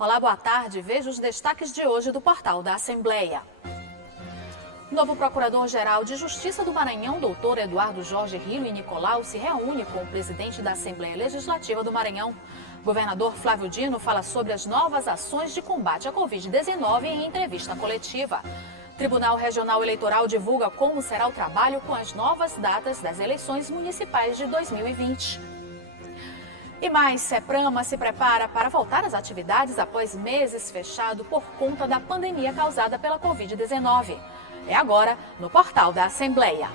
Olá, boa tarde. Veja os destaques de hoje do portal da Assembleia. O novo Procurador-Geral de Justiça do Maranhão, doutor Eduardo Jorge Rio e Nicolau, se reúne com o presidente da Assembleia Legislativa do Maranhão. O governador Flávio Dino fala sobre as novas ações de combate à Covid-19 em entrevista coletiva. Tribunal Regional Eleitoral divulga como será o trabalho com as novas datas das eleições municipais de 2020. E mais, CEPRAMA se prepara para voltar às atividades após meses fechado por conta da pandemia causada pela Covid-19. É agora no portal da Assembleia.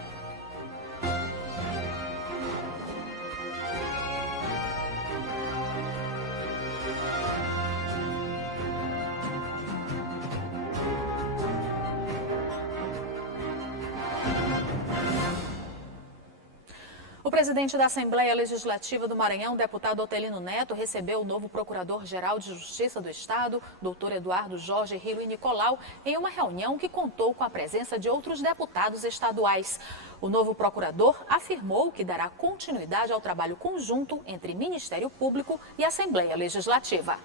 O presidente da Assembleia Legislativa do Maranhão, deputado Otelino Neto, recebeu o novo Procurador-Geral de Justiça do Estado, doutor Eduardo Jorge Rio e Nicolau, em uma reunião que contou com a presença de outros deputados estaduais. O novo procurador afirmou que dará continuidade ao trabalho conjunto entre Ministério Público e Assembleia Legislativa.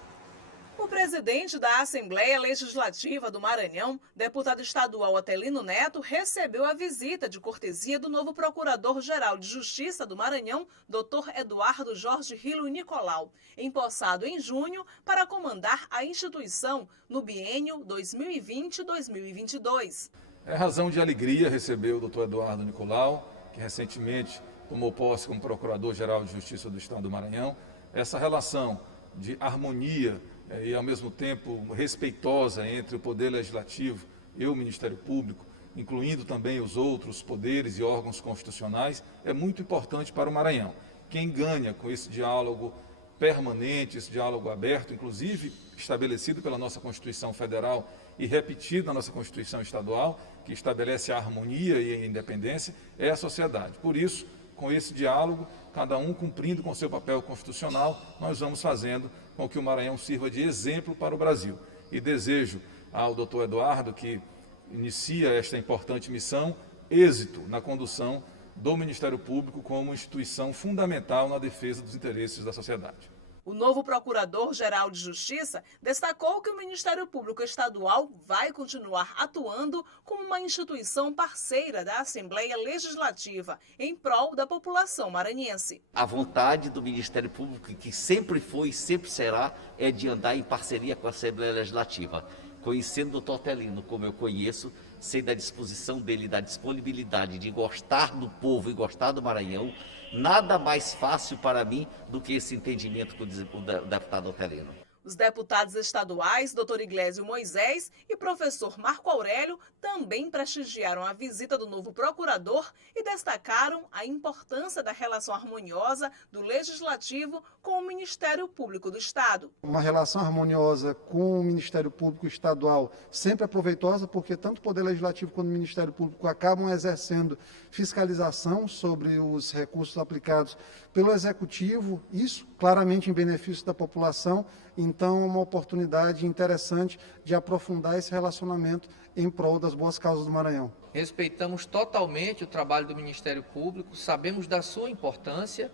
O presidente da Assembleia Legislativa do Maranhão, deputado estadual Otelino Neto, recebeu a visita de cortesia do novo Procurador-Geral de Justiça do Maranhão, doutor Eduardo Jorge Rio e Nicolau, empossado em junho para comandar a instituição no biênio 2020-2022. É razão de alegria receber o doutor Eduardo Nicolau, que recentemente tomou posse como Procurador-Geral de Justiça do Estado do Maranhão. Essa relação de harmonia e, ao mesmo tempo, respeitosa entre o Poder Legislativo e o Ministério Público, incluindo também os outros poderes e órgãos constitucionais, é muito importante para o Maranhão. Quem ganha com esse diálogo permanente, esse diálogo aberto, inclusive estabelecido pela nossa Constituição Federal e repetido na nossa Constituição Estadual, que estabelece a harmonia e a independência, é a sociedade. Por isso, com esse diálogo, cada um cumprindo com seu papel constitucional, nós vamos fazendo com que o Maranhão sirva de exemplo para o Brasil. E desejo ao doutor Eduardo, que inicia esta importante missão, êxito na condução do Ministério Público como instituição fundamental na defesa dos interesses da sociedade. O novo Procurador-Geral de Justiça destacou que o Ministério Público Estadual vai continuar atuando como uma instituição parceira da Assembleia Legislativa em prol da população maranhense. A vontade do Ministério Público, que sempre foi e sempre será, é de andar em parceria com a Assembleia Legislativa. Conhecendo o doutor Otelino como eu conheço, sei da disposição dele, da disponibilidade de gostar do povo e gostar do Maranhão, nada mais fácil para mim do que esse entendimento com o deputado Otelino. Os deputados estaduais, doutor Iglesio Moisés e professor Marco Aurélio, também prestigiaram a visita do novo procurador e destacaram a importância da relação harmoniosa do Legislativo com o Ministério Público do Estado. Uma relação harmoniosa com o Ministério Público Estadual sempre é proveitosa, porque tanto o Poder Legislativo quanto o Ministério Público acabam exercendo fiscalização sobre os recursos aplicados pelo Executivo, isso claramente em benefício da população. Então, é uma oportunidade interessante de aprofundar esse relacionamento em prol das boas causas do Maranhão. Respeitamos totalmente o trabalho do Ministério Público, sabemos da sua importância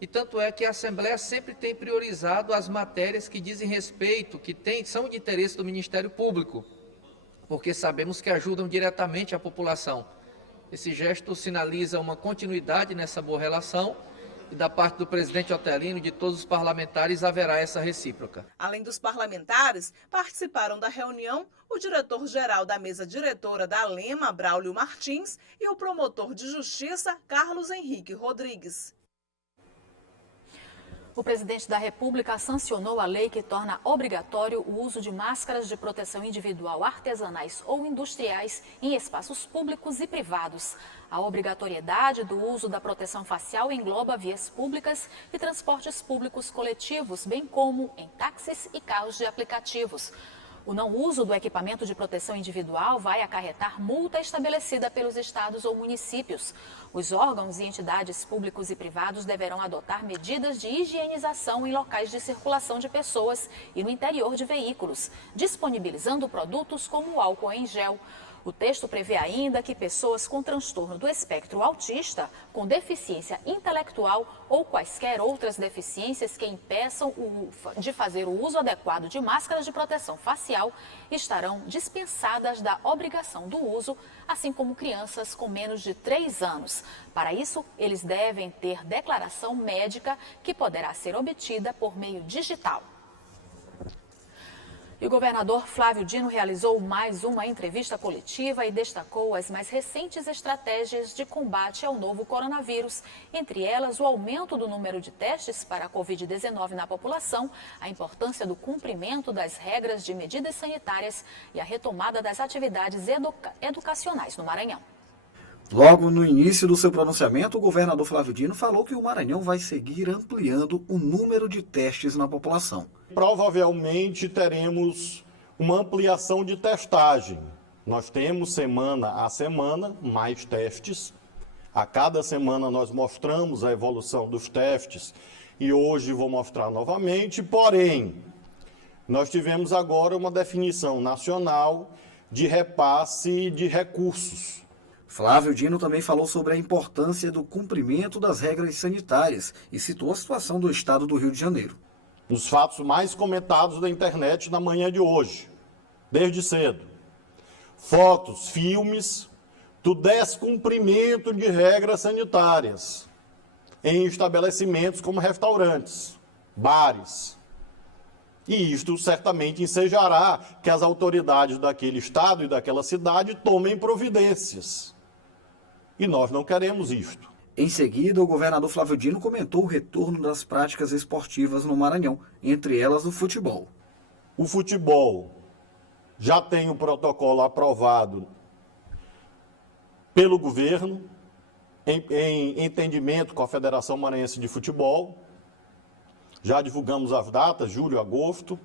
e tanto é que a Assembleia sempre tem priorizado as matérias que dizem respeito, são de interesse do Ministério Público, porque sabemos que ajudam diretamente a população. Esse gesto sinaliza uma continuidade nessa boa relação e da parte do presidente Otelino e de todos os parlamentares haverá essa recíproca. Além dos parlamentares, participaram da reunião o diretor-geral da mesa diretora da Alema, Braulio Martins, e o promotor de justiça, Carlos Henrique Rodrigues. O presidente da República sancionou a lei que torna obrigatório o uso de máscaras de proteção individual artesanais ou industriais em espaços públicos e privados. A obrigatoriedade do uso da proteção facial engloba vias públicas e transportes públicos coletivos, bem como em táxis e carros de aplicativos. O não uso do equipamento de proteção individual vai acarretar multa estabelecida pelos estados ou municípios. Os órgãos e entidades públicos e privados deverão adotar medidas de higienização em locais de circulação de pessoas e no interior de veículos, disponibilizando produtos como o álcool em gel. O texto prevê ainda que pessoas com transtorno do espectro autista, com deficiência intelectual ou quaisquer outras deficiências que impeçam de fazer o uso adequado de máscaras de proteção facial estarão dispensadas da obrigação do uso, assim como crianças com menos de 3 anos. Para isso, eles devem ter declaração médica que poderá ser obtida por meio digital. E o governador Flávio Dino realizou mais uma entrevista coletiva e destacou as mais recentes estratégias de combate ao novo coronavírus, entre elas o aumento do número de testes para a Covid-19 na população, a importância do cumprimento das regras de medidas sanitárias e a retomada das atividades educacionais no Maranhão. Logo no início do seu pronunciamento, o governador Flávio Dino falou que o Maranhão vai seguir ampliando o número de testes na população. Provavelmente teremos uma ampliação de testagem. Nós temos semana a semana mais testes. A cada semana nós mostramos a evolução dos testes e hoje vou mostrar novamente. Porém, nós tivemos agora uma definição nacional de repasse de recursos. Flávio Dino também falou sobre a importância do cumprimento das regras sanitárias e citou a situação do estado do Rio de Janeiro. Os fatos mais comentados da internet na manhã de hoje, desde cedo. Fotos, filmes do descumprimento de regras sanitárias em estabelecimentos como restaurantes, bares. E isto certamente ensejará que as autoridades daquele estado e daquela cidade tomem providências. E nós não queremos isto. Em seguida, o governador Flávio Dino comentou o retorno das práticas esportivas no Maranhão, entre elas o futebol. O futebol já tem o protocolo aprovado pelo governo, em entendimento com a Federação Maranhense de Futebol. Já divulgamos as datas, julho e agosto,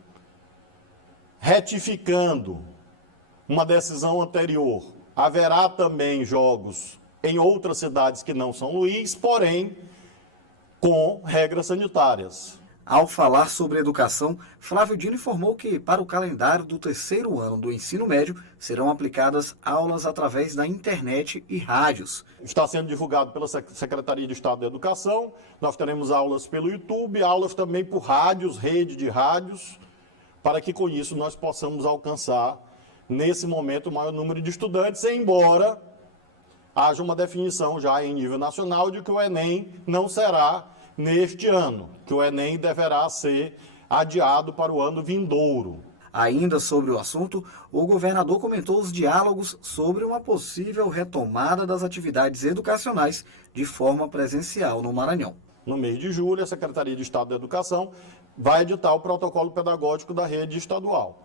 retificando uma decisão anterior. Haverá também jogos em outras cidades que não São Luís, porém com regras sanitárias. Ao falar sobre educação, Flávio Dino informou que, para o calendário do 3º ano do ensino médio, serão aplicadas aulas através da internet e rádios. Está sendo divulgado pela Secretaria de Estado da Educação, nós teremos aulas pelo YouTube, aulas também por rádios, rede de rádios, para que com isso nós possamos alcançar, nesse momento, o maior número de estudantes, embora haja uma definição já em nível nacional de que o Enem não será neste ano, que o Enem deverá ser adiado para o ano vindouro. Ainda sobre o assunto, o governador comentou os diálogos sobre uma possível retomada das atividades educacionais de forma presencial no Maranhão. No mês de julho, a Secretaria de Estado da Educação vai editar o protocolo pedagógico da rede estadual.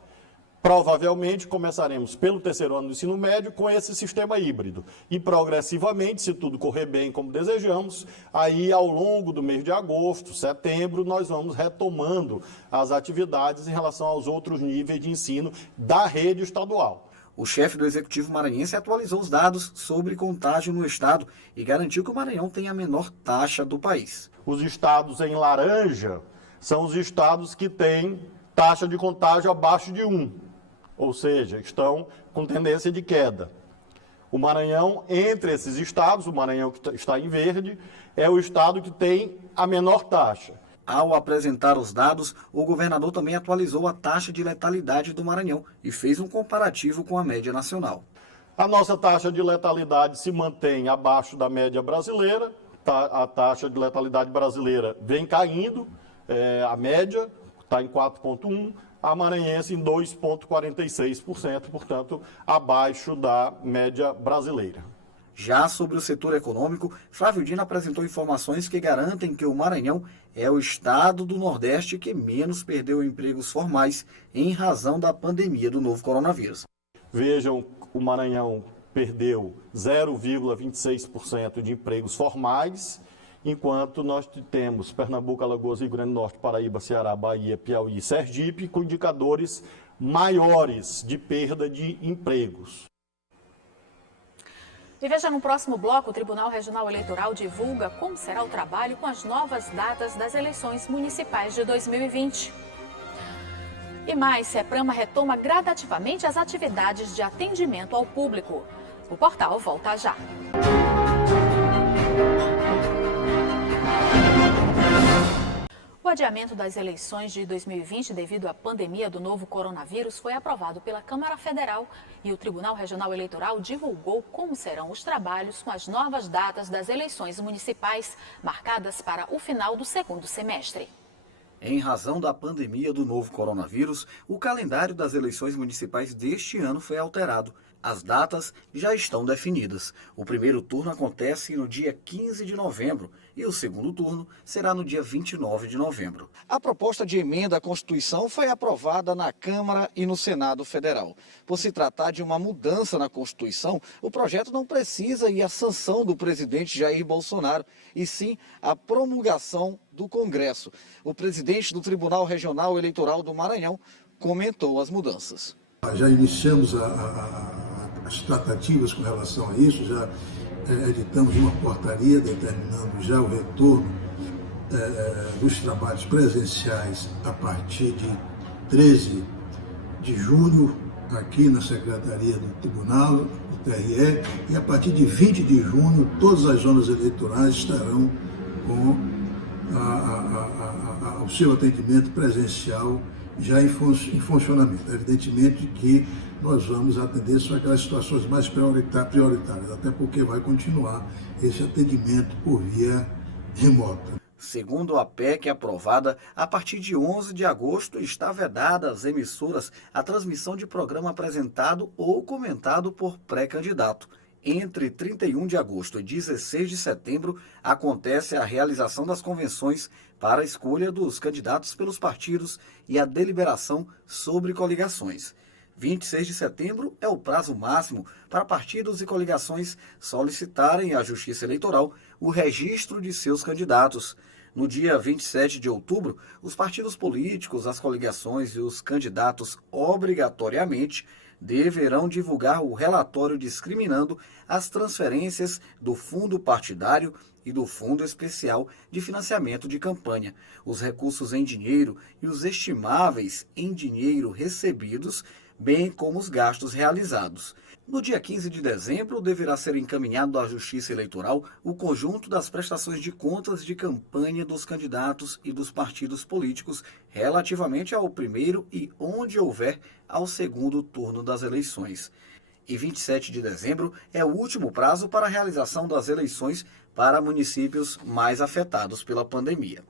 Provavelmente começaremos pelo 3º ano do ensino médio com esse sistema híbrido. E progressivamente, se tudo correr bem como desejamos, aí ao longo do mês de agosto, setembro, nós vamos retomando as atividades em relação aos outros níveis de ensino da rede estadual. O chefe do Executivo maranhense atualizou os dados sobre contágio no estado e garantiu que o Maranhão tem a menor taxa do país. Os estados em laranja são os estados que têm taxa de contágio abaixo de 1. Ou seja, estão com tendência de queda. O Maranhão, entre esses estados, o Maranhão que está em verde, é o estado que tem a menor taxa. Ao apresentar os dados, o governador também atualizou a taxa de letalidade do Maranhão e fez um comparativo com a média nacional. A nossa taxa de letalidade se mantém abaixo da média brasileira, a taxa de letalidade brasileira vem caindo, a média está em 4,1%, a maranhense em 2,46%, portanto, abaixo da média brasileira. Já sobre o setor econômico, Flávio Dino apresentou informações que garantem que o Maranhão é o estado do Nordeste que menos perdeu empregos formais em razão da pandemia do novo coronavírus. Vejam, o Maranhão perdeu 0,26% de empregos formais, enquanto nós temos Pernambuco, Alagoas, Rio Grande do Norte, Paraíba, Ceará, Bahia, Piauí e Sergipe com indicadores maiores de perda de empregos. E veja no próximo bloco, o Tribunal Regional Eleitoral divulga como será o trabalho com as novas datas das eleições municipais de 2020. E mais, Seprama retoma gradativamente as atividades de atendimento ao público. O portal volta já. O adiamento das eleições de 2020 devido à pandemia do novo coronavírus foi aprovado pela Câmara Federal e o Tribunal Regional Eleitoral divulgou como serão os trabalhos com as novas datas das eleições municipais, marcadas para o final do segundo semestre. Em razão da pandemia do novo coronavírus, o calendário das eleições municipais deste ano foi alterado. As datas já estão definidas. O primeiro turno acontece no dia 15 de novembro e o segundo turno será no dia 29 de novembro. A proposta de emenda à Constituição foi aprovada na Câmara e no Senado Federal. Por se tratar de uma mudança na Constituição, o projeto não precisa a sanção do presidente Jair Bolsonaro, e sim a promulgação do Congresso. O presidente do Tribunal Regional Eleitoral do Maranhão comentou as mudanças. Já iniciamos as tratativas com relação a isso, já editamos uma portaria determinando já o retorno dos trabalhos presenciais a partir de 13 de julho, aqui na Secretaria do Tribunal, do TRE, e a partir de 20 de junho todas as zonas eleitorais estarão com o seu atendimento presencial já em funcionamento. Evidentemente que nós vamos atender só aquelas situações mais prioritárias, até porque vai continuar esse atendimento por via remota. Segundo a PEC aprovada, a partir de 11 de agosto está vedada às emissoras a transmissão de programa apresentado ou comentado por pré-candidato. Entre 31 de agosto e 16 de setembro acontece a realização das convenções para a escolha dos candidatos pelos partidos e a deliberação sobre coligações. 26 de setembro é o prazo máximo para partidos e coligações solicitarem à Justiça Eleitoral o registro de seus candidatos. No dia 27 de outubro, os partidos políticos, as coligações e os candidatos obrigatoriamente deverão divulgar o relatório discriminando as transferências do fundo partidário e do Fundo Especial de Financiamento de Campanha, os recursos em dinheiro e os estimáveis em dinheiro recebidos, bem como os gastos realizados. No dia 15 de dezembro, deverá ser encaminhado à Justiça Eleitoral o conjunto das prestações de contas de campanha dos candidatos e dos partidos políticos relativamente ao primeiro e, onde houver, ao segundo turno das eleições. E 27 de dezembro é o último prazo para a realização das eleições para municípios mais afetados pela pandemia.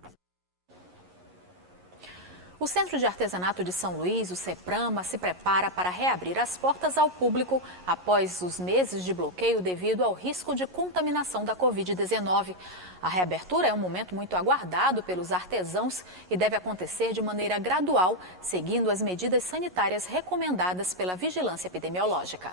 O Centro de Artesanato de São Luís, o Seprama, se prepara para reabrir as portas ao público após os meses de bloqueio devido ao risco de contaminação da Covid-19. A reabertura é um momento muito aguardado pelos artesãos e deve acontecer de maneira gradual, seguindo as medidas sanitárias recomendadas pela vigilância epidemiológica.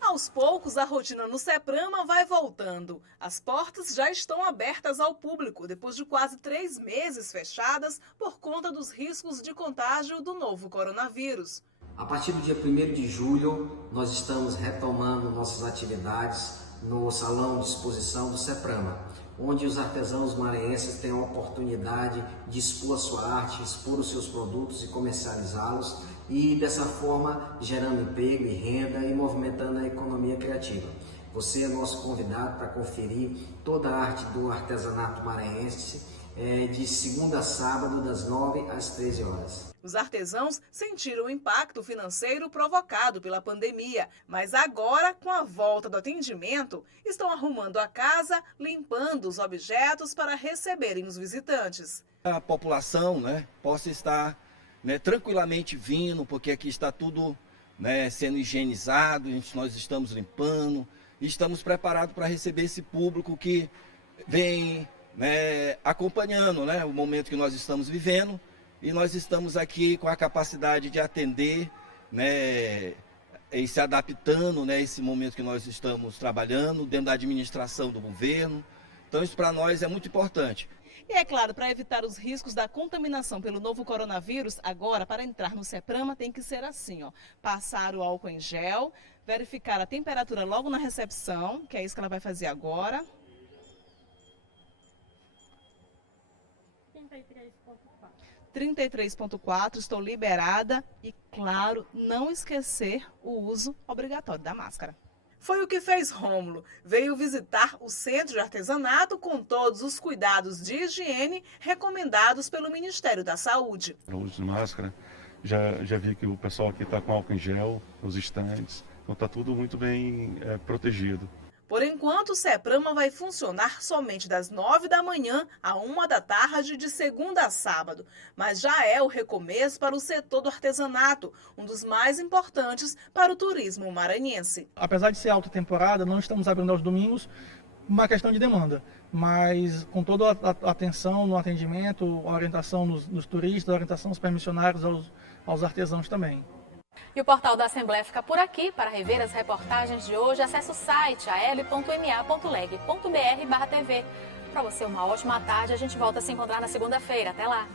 Aos poucos, a rotina no Seprama vai voltando. As portas já estão abertas ao público, depois de quase 3 meses fechadas por conta dos riscos de contágio do novo coronavírus. A partir do dia 1º de julho, nós estamos retomando nossas atividades no Salão de Exposição do Seprama, onde os artesãos maranhenses têm a oportunidade de expor a sua arte, expor os seus produtos e comercializá-los, e dessa forma gerando emprego e renda e movimentando a economia criativa. Você é nosso convidado para conferir toda a arte do artesanato maranhense de segunda a sábado, das 9 às 13 horas. Os artesãos sentiram o impacto financeiro provocado pela pandemia, mas agora, com a volta do atendimento, estão arrumando a casa, limpando os objetos para receberem os visitantes. A população, possa estar tranquilamente vindo, porque aqui está tudo sendo higienizado, nós estamos limpando, e estamos preparados para receber esse público que vem acompanhando o momento que nós estamos vivendo, e nós estamos aqui com a capacidade de atender e se adaptando a esse momento que nós estamos trabalhando dentro da administração do governo. Então isso para nós é muito importante. E é claro, para evitar os riscos da contaminação pelo novo coronavírus, agora para entrar no Seprama tem que ser assim, passar o álcool em gel, verificar a temperatura logo na recepção, que é isso que ela vai fazer agora. 33,4. 33.4, estou liberada e, claro, não esquecer o uso obrigatório da máscara. Foi o que fez Rômulo. Veio visitar o centro de artesanato com todos os cuidados de higiene recomendados pelo Ministério da Saúde. O uso de máscara, já vi que o pessoal aqui está com álcool em gel, os estandes, então está tudo muito bem protegido. Por enquanto, o CEPRAMA vai funcionar somente das 9 da manhã à 1 da tarde, de segunda a sábado. Mas já é o recomeço para o setor do artesanato, um dos mais importantes para o turismo maranhense. Apesar de ser alta temporada, não estamos abrindo aos domingos, uma questão de demanda. Mas com toda a atenção no atendimento, a orientação nos turistas, a orientação aos permissionários, aos artesãos também. E o Portal da Assembleia fica por aqui. Para rever as reportagens de hoje, acesse o site al.ma.leg.br/tv. Para você, uma ótima tarde. A gente volta a se encontrar na segunda-feira. Até lá!